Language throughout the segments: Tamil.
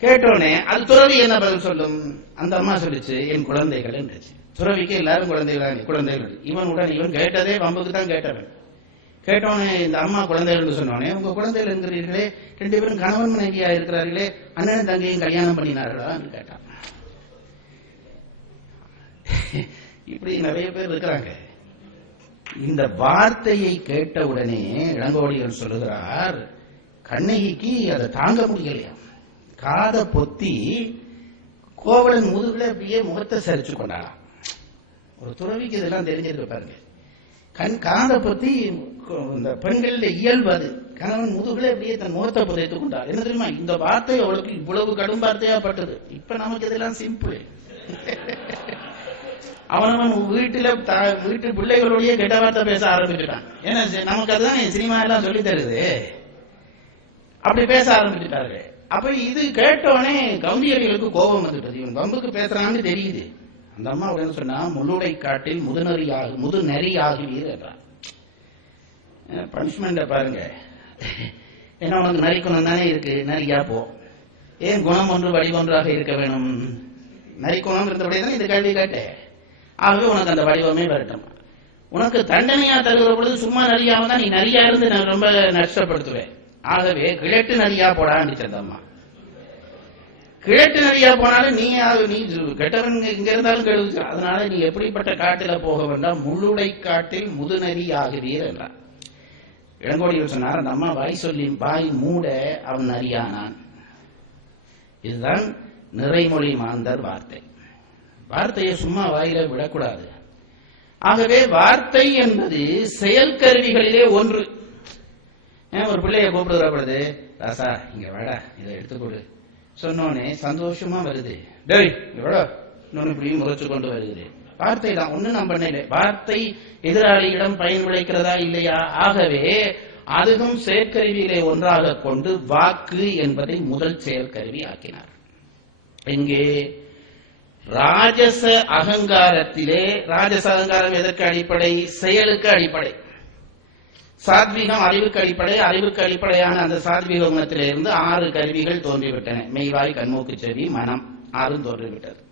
கேட்டோடனே அது துறவி என்ன பதில் சொல்லும்? அந்த அம்மா சொல்லிச்சு என் குழந்தைகள் என்றுச்சு. துறவிக்கு எல்லாரும் குழந்தைகள் குழந்தைகள். இவன் உடனே இவன் கேட்டதே வம்புக்கு தான் கேட்டவன். கேட்டோன்னே இந்த அம்மா குழந்தைகள்னு சொன்னோடனே உங்க குழந்தைகள் என்கிறீர்களே ரெண்டு பேரும் கணவன் மனைவியா இருக்கிறார்களே அண்ணன் தங்கையும் கல்யாணம் பண்ணினார்களா? கேட்டான். இப்படி நிறைய பேர் இருக்கிறாங்க. இந்த வார்த்தையை கேட்ட உடனே இளங்கோடிகள் சொல்லுகிறார் கண்ணகிக்கு அதை தாங்க முடியலையா? காதை பொத்தி கோவலன் முதுகுல அப்படியே முகத்தை சரிச்சு கொண்டாளாம் ஒரு துறவிக்கு இதெல்லாம் தெரிஞ்சிருக்கு பாருங்க. கண் காதை பத்தி இந்த பெண்களில் இயல்பு அது. கணவன் முதுகுல அப்படியே தன் முகத்தை புதைத்துக் கொண்டார். என்ன தெரியுமா? இந்த வார்த்தை அவளுக்கு இவ்வளவு கடும் வார்த்தையா பட்டது. இப்ப நமக்கு இதெல்லாம் சிம்பிள் அவனவன் வீட்டுல வீட்டு பிள்ளைகளோடய கெட்ட வார்த்தை பேச ஆரம்பிச்சுட்டான். ஏன்னா நமக்கு அதுதான்? சினிமா எல்லாம் சொல்லி தருது. அப்படி பேச ஆரம்பிச்சுட்டாரு. அப்ப இது கேட்டோடனே கௌந்தியர்களுக்கு கோபம் வந்துட்டது இவன் பம்புக்கு பேசுறான்னு தெரியுது. அந்த அம்மா உடனே சொன்னா முள்ளுடை காட்டில் முதுநெறியாக முது நெறியாகுவீர் என்றான். பனிஷ்மெண்ட பாருங்க. ஏன்னா உனக்கு நரிக்குணம் தானே இருக்கு? நரியா போ. ஏன் குணம் ஒன்று வடிவொன்றாக இருக்க வேணும்? நரிக்குணம் இருந்தபடியே தான் இந்த கேள்வி கேட்டேன் ஆகவே உனக்கு அந்த வடிவமே வரட்டும். உனக்கு தண்டனையா தருகிற பொழுது சும்மா நரியாவதான் நீ நரியா இருந்து நான் ரொம்ப நஷ்டப்படுத்துவேன். ஆகவே கிழட்டு நரியா போடான்னு சந்தம்மா கிழட்டு நதியா போனாலும் நீ நீ கெட்டவன் இங்க இருந்தாலும் கெழுது அதனால நீ எப்படிப்பட்ட காட்டில போக வேண்டாம்? முள்ளுடை காட்டில் முதுநரி ஆகிறீர் என்றார். இளங்கோடிகள் சொன்னார் அந்த அம்மா வாய் சொல்லி வாய் மூட அவன் நரியானான். இதுதான் நிறைமொழி மாந்தர் வார்த்தை. வார்த்தையை சும்மா வாயில விடக்கூடாது. ஆகவே வார்த்தை என்பது செயல் கருவிகளிலே ஒன்று. ஒரு பிள்ளைய கூப்பிட்டு வரப்படுது ராசா இங்க வாடா இதை எடுத்துக்கொடு சொன்னோடனே சந்தோஷமா வருது. டேய் எவ்வளோ இன்னொன்று இன்னொன்னு இப்படியும் முறைச்சு கொண்டு வருகிறது வார்த்தை தான் ஒன்றும் நான் பண்ணல. வார்த்தை எதிராளியிடம் பயன் விளைக்கிறதா இல்லையா? ஆகவே அதுவும் செயற்கருவியிலே ஒன்றாக கொண்டு வாக்கு என்பதை முதல் செயற்கருவி ஆக்கினார். எங்கே? ராஜச அகங்காரத்திலே. ராஜச அகங்காரம் எதற்கு அடிப்படை? செயலுக்கு அடிப்படை. சாத்வீகம் அறிவுக்கு அடிப்படை அறிவுக்கு அடிப்படையான அந்த சாத்வீக குணத்திலேருந்து ஆறு கருவிகள் தோன்றிவிட்டன. மெய்வாய் கண்மூக்கு செவி மனம் ஆறும் தோன்றிவிட்டது.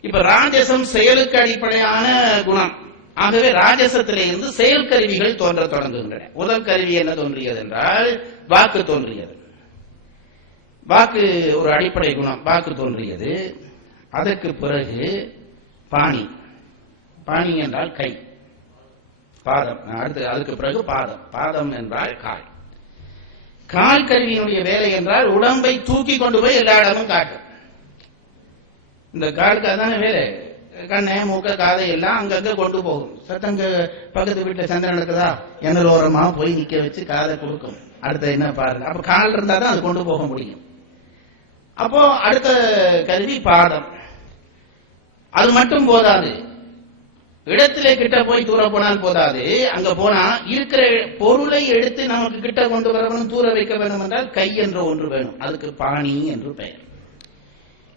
இப்ப ராஜசம் செயலுக்கு அடிப்படையான குணம். ஆகவே ராஜசத்திலிருந்து செயல் கருவிகள் தோன்ற தொடங்குகின்றன. முதல் கருவி என்ன தோன்றியது என்றால் வாக்கு தோன்றியது. வாக்கு ஒரு அடிப்படை குணம். வாக்கு தோன்றியது. அதற்கு பிறகு பாணி. பாணி என்றால் கை. பாதம். அடுத்து அதுக்கு பிறகு பாதம். பாதம் என்றால் கால் கால் கருவியினுடைய வேலை என்றால் உடம்பை தூக்கி கொண்டு போய் எல்லா இடமும் காட்டும். இந்த காலுக்கு அதான வேலை? கண்ணை மூக்க காதை எல்லாம் அங்கங்க கொண்டு போகும். சத்தங்க பக்கத்து வீட்டுல சந்திரன் இருக்குதா எண்ணல் ஓரமா போய் நிக்க வச்சு காதை கொடுக்கும். அடுத்த என்ன பாருங்க. அப்ப கால் இருந்தா தான் அது கொண்டு போக முடியும். அப்போ அடுத்த கருவி பாதம். அது மட்டும் போதாது. இடத்திலே கிட்ட போய் தூர போனால் போதாது. அங்க போனா இருக்கிற பொருளை எடுத்து நமக்கு கிட்ட கொண்டு வரணும் தூர வைக்க வேண்டும் என்றால் கை என்ற ஒன்று வேணும். அதுக்கு பாணி என்று பெயர்.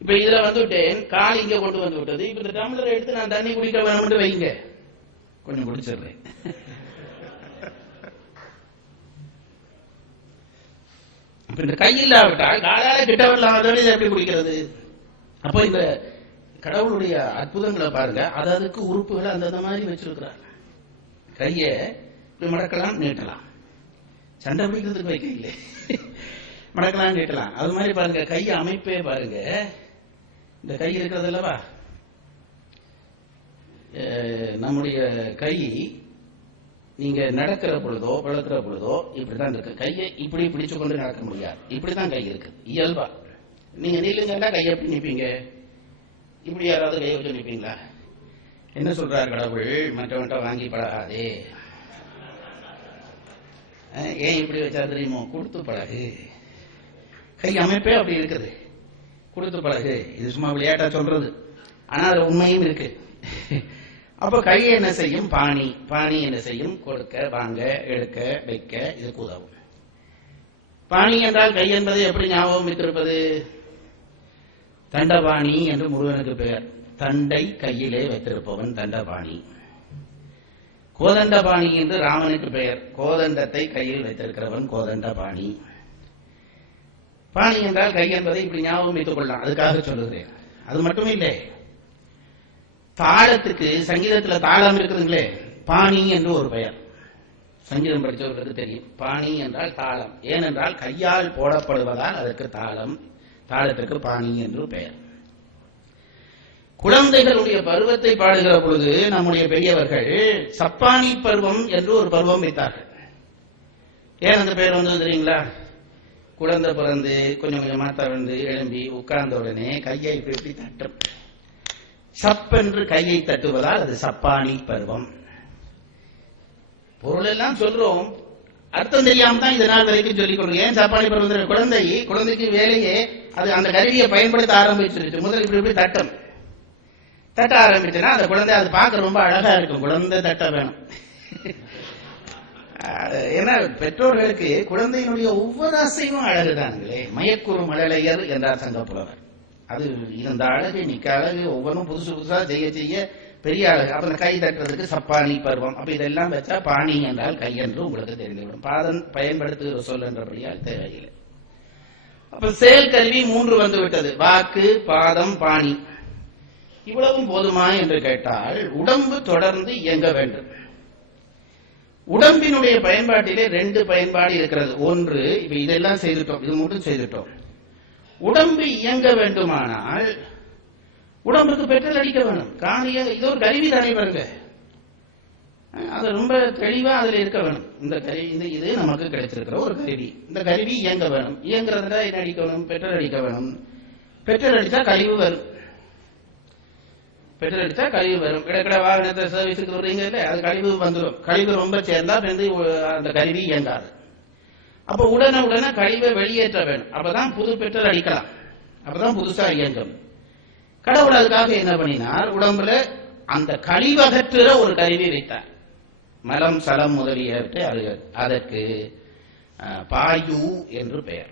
இப்ப இதுல வந்துட்டேன் கால் இங்க கொண்டு வந்து விட்டது. இப்ப இந்த டம்ளரை எடுத்து நான் தண்ணி குடிக்க வேணும்னு வைங்க. கொஞ்சம் குடிச்சிடுறேன். இப்ப இந்த கை இல்லாவிட்டால் காலால கிட்ட வரலாம்? எப்படி குடிக்கிறது? அப்போ இந்த கடவுளுடைய அற்புதங்களை பாருங்க. அது அதுக்கு உறுப்புகளை அந்தந்த மாதிரி வச்சிருக்கிறாங்க. கைய மடக்கலாம் நீட்டலாம். சண்டை பிடிக்கிறதுக்கு வைக்க இல்லை மடக்கலாம் நீட்டலாம். அது மாதிரி பாருங்க கை அமைப்பே பாருங்க. இந்த கை இருக்கிறது அல்லவா? நம்முடைய கை நீங்க நடக்கிற பொழுதோ வளர்க்கிற பொழுதோ இப்படிதான் இருக்கு. கையை இப்படி பிடிச்சு கொண்டு நடக்க முடியாது. இப்படிதான் கை இருக்கு. இயல்பா. நீங்க நீளுங்கன்னா கையை எப்படி நிப்பீங்க? இப்படி யாராவது கையை வச்சு நிற்பீங்களா என்ன சொல்றார் கடவுள்? மற்றவன்ட்ட வாங்கி பழகாதே ஏன் இப்படி வச்சா தெரியுமோ? கொடுத்து பழகு கை அமைப்பே அப்படி இருக்குது. கொடுத்து பழகு இது சும்மா விளையாட்டா சொல்றது. ஆனா அது உண்மையும் இருக்கு. அப்ப கையை என்ன செய்யும்? பாணி. பாணி என்ன செய்யும்? கொடுக்க வாங்க எடுக்க வைக்க இதுக்கு உதவும் பாணி என்றால் கை என்பதை எப்படி ஞாபகம் வைத்திருப்பது? தண்டபாணி என்று முருகனுக்கு பெயர். தண்டை கையிலே வைத்திருப்பவன் தண்டபாணி. கோதண்டபாணி என்று ராமனுக்கு பெயர். கோதண்டத்தை கையில் வைத்திருக்கிறவன் கோதண்டபாணி. பாணி என்றால் கை என்பதை இப்படி ஞாபகம் வைத்துக் கொள்ளலாம். அதுக்காக சொல்லுகிறேன். அது மட்டும் இல்லை. தாளத்துக்கு சங்கீதத்தில் தாளம் இருக்குதுங்களே பாணி என்று ஒரு பெயர். சங்கீதம் படித்தவர்களுக்கு தெரியும். பாணி என்றால் தாளம். ஏனென்றால் கையால் போடப்படுவதால் அதற்கு தாளம் தாளத்திற்கு பாணி என்று பெயர். குழந்தைகளுடைய பருவத்தை பாடுகிற பொழுது நம்முடைய பெரியவர்கள் சப்பானி பருவம் என்று ஒரு பருவம் வைத்தார்கள். ஏன் அந்த பெயர் வந்தது தெரியுங்களா? குழந்தை பிறந்து கொஞ்சம் கொஞ்சமா தவழ்ந்து எழும்பி உட்கார்ந்த உடனே கையை இப்படி இப்படி தட்டும். சப்பென்று கையை தட்டுவதால் அது சப்பானி பருவம். பொருள் எல்லாம் சொல்றோம். அர்த்தம் தெரியாம தான் இதனால் வரைக்கும் சொல்லிக் கொடுங்க ஏன் சப்பானி பருவம்? குழந்தை குழந்தைக்கு வேலையே அது அந்த கருவியை பயன்படுத்த ஆரம்பிச்சிருச்சு. முதல் இப்படி இப்படி தட்டம். தட்ட ஆரம்பிச்சுன்னா அந்த குழந்தை அது பார்க்க ரொம்ப அழகா இருக்கும். குழந்தை தட்ட வேணும். ஏன்னா பெற்றோர்களுக்கு குழந்தையினுடைய ஒவ்வொரு அசைவும் அழகுதானுங்களே. மயக்குறும் மழலையர் என்றார் சங்க புலவர் அது இந்த அழகு மிக்க அழகு ஒவ்வொன்றும் புதுசு புதுசா செய்ய செய்ய பெரிய அழகு. அப்ப கை தட்டுறதுக்கு சப்பானி பருவம். அப்ப இதெல்லாம் வச்சா பாணி என்றால் கை என்று உங்களுக்கு தெரிந்துவிடும். பாதம் பயன்படுத்துகிற சொல் என்றபடியால் தேவையில்லை. அப்ப செயல் கல்வி மூன்று வந்து விட்டது. வாக்கு பாதம் பாணி. இவ்வளவும் போதுமா என்று கேட்டால் உடம்பு தொடர்ந்து இயங்க வேண்டும். உடம்பினுடைய பயன்பாட்டிலே ரெண்டு பயன்பாடு இருக்கிறது. ஒன்று இப்ப இதெல்லாம் செய்துட்டோம் இது மட்டும் செய்துட்டோம். உடம்பு இயங்க வேண்டுமானால் உடம்புக்கு பெட்ரோல் அடிக்க வேணும். காணிய இது ஒரு கருவி தானே பாருங்க. அது ரொம்ப தெளிவா அதுல இருக்க வேணும். இந்த கருவி இந்த இது நமக்கு கிடைச்சிருக்கிற ஒரு கருவி. இந்த கருவி இயங்க வேணும். இயங்குறதுல என்ன அடிக்க வேணும் பெட்ரோல் அடிக்க வேணும். பெட்ரோல் அடிச்சா கழிவு வரும். பெட்ரோல் அடிச்சா கழிவு வரும். கிடக்கிட வாகனத்தை சர்வீஸுக்கு வர்றீங்க இல்லை அது கழிவு வந்துடும் கழிவு ரொம்ப சேர்ந்தா வந்து அந்த கருவி இயங்காது. அப்ப உடனே உடனே கழிவை வெளியேற்ற வேணும். அப்பதான் புது பெட்ரோல் அடிக்கலாம். அப்பதான் புதுசா இயங்கும். கடவுள் அதுக்காக என்ன பண்ணினார்? உடம்புல அந்த கழிவகற்றுற ஒரு கருவி வைத்தார். மலம் சலம் முதலியவற்றை அது அதற்கு பாயு என்று பெயர்.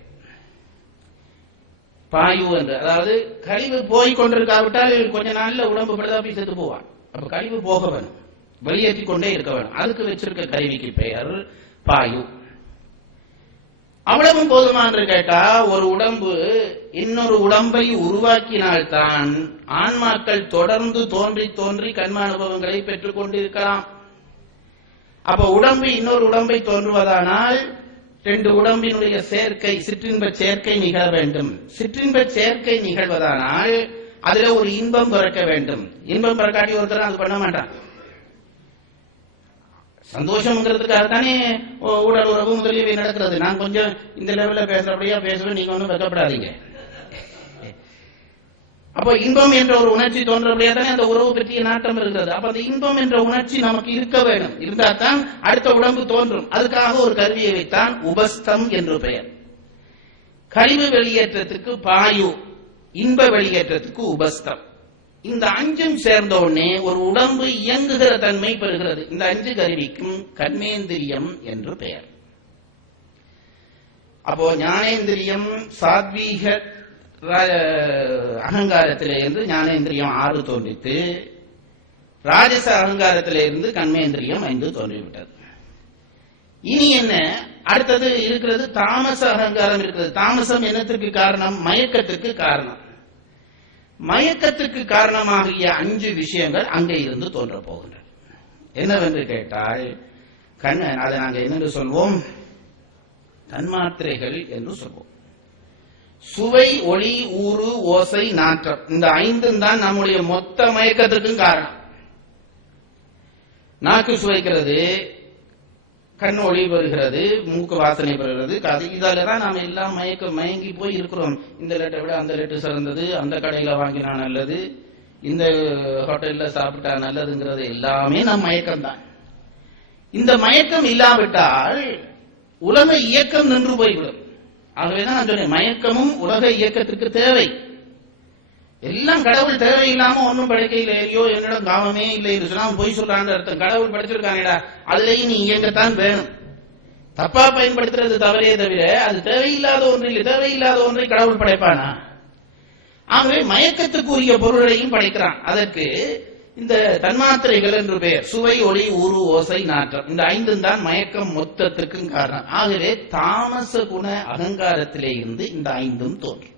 பாயு என்று அதாவது கழிவு போய் கொண்டிருக்காவிட்டால் கொஞ்ச நாள்ல உடம்பு படுதாப்பி செத்து போவான். அப்ப கழிவு போக வேணும். வெளியேற்றி கொண்டே இருக்க வேணும். அதுக்கு வச்சிருக்க கருவிக்கு பெயர் பாயு. அவ்வளவும் போதுமா என்று கேட்டா ஒரு உடம்பு இன்னொரு உடம்பை உருவாக்கினால்தான் ஆன்மாக்கள் தொடர்ந்து தோன்றி தோன்றி கண்ம அனுபவங்களை பெற்றுக் கொண்டிருக்கலாம். அப்ப உடம்பு இன்னொரு உடம்பை தோன்றுவதானால் ரெண்டு உடம்பினுடைய சேர்க்கை சிற்றின்ப சேர்க்கை நிகழ வேண்டும். சிற்றின்ப சேர்க்கை நிகழ்வதானால் அதுல ஒரு இன்பம் பிறக்க வேண்டும். இன்பம் பிறக்காட்டி ஒருத்தர் அது பண்ண மாட்டான். சந்தோஷம்ங்கிறதுக்காக தானே உடல் உறவு முதலியவை நடக்கிறது. நான் கொஞ்சம் இந்த லெவல்ல பேசுறபடியா பேசுவேன் நீங்க ஒன்றும் வெக்கப்படாதீங்க. அப்போ இன்பம் என்ற ஒரு உணர்ச்சி தோன்றபடியா தானே அந்த உறவு பற்றிய நாட்டம் இருக்கிறது அப்ப அந்த இன்பம் என்ற உணர்ச்சி நமக்கு இருக்க வேண்டும். இருந்தா தான் அடுத்த உடம்பு தோன்றும். அதுக்காக ஒரு கருவியை வைத்தான் உபஸ்தம் என்று பெயர். கழிவு வெளியேற்றத்துக்கு பாயு இன்ப வெளியேற்றத்துக்கு உபஸ்தம். இந்த அஞ்சும் சேர்ந்த உடனே ஒரு உடம்பு இயங்குகிற தன்மை பெறுகிறது. இந்த அஞ்சு கருவிக்கும் கர்மேந்திரியம் என்று பெயர். அப்போ ஞானேந்திரியம் சாத்வீக ரா- அகங்காரத்திலே இருந்து ஞானேந்திரியம் ஆறு தோன்றித்து ராஜச அகங்காரத்திலிருந்து கண்மேந்திரியம் ஐந்து தோன்றிவிட்டது. இனி என்ன? அடுத்தது இருக்கிறது தாமச அகங்காரம் இருக்கிறது. தாமசம் என்னத்திற்கு காரணம்? மயக்கத்திற்கு காரணம். மயக்கத்திற்கு காரணமாகிய அஞ்சு விஷயங்கள் அங்கே இருந்து தோன்ற போகின்றன. என்னவென்று கேட்டால் கண் அதை நாங்கள் என்னென்று சொல்வோம்? தன்மாத்திரைகள் என்று சொல்வோம். சுவை ஒளி ஊறு ஓசை நாற்றம். இந்த ஐந்தும் தான் நம்முடைய மொத்த மயக்கத்திற்கும் காரணம். நாக்கு சுவைக்கிறது கண் ஒளி பெறுகிறது மூக்கு வாசனை பெறுகிறது. அது இதால தான் நாம எல்லாம் மயக்க மயங்கி போய் இருக்கிறோம். இந்த லெட்டை விட அந்த லெட்டு சிறந்தது அந்த கடையில வாங்கினா நல்லது இந்த ஹோட்டல்ல சாப்பிட்டா நல்லதுங்கிறது எல்லாமே நம் மயக்கம் தான் இந்த மயக்கம் இல்லாவிட்டால் உலக இயக்கம் நின்று போய்விடும். ஆகவேதான் நான் சொன்னேன் மயக்கமும் உலக இயக்கத்திற்கு தேவை. எல்லாம் கடவுள் தேவையில்லாம ஒன்னும் படைக்கையில் ஏறியோ என்னிடம் காமமே இல்லை என்று சொன்னா பொய் சொல்றான்னு அர்த்தம். கடவுள் படைச்சிருக்கானேடா அதுலயும் நீ இயங்கத்தான் வேணும். தப்பா பயன்படுத்துறது தவறே தவிர அது தேவையில்லாத ஒன்றில் தேவையில்லாத ஒன்றை கடவுள் படைப்பானா? ஆகவே மயக்கத்துக்குரிய பொருளையும் படைக்கிறான். அதற்கு இந்த தன்மாத்திரைகள் என்று பெயர். சுவை ஒளி உரு ஓசை நாற்றம். இந்த ஐந்தும் தான் மயக்கம் மொத்தத்துக்கும் காரணம். ஆகவே தாமச குண அகங்காரத்திலே இருந்து இந்த ஐந்தும் தோன்றும்.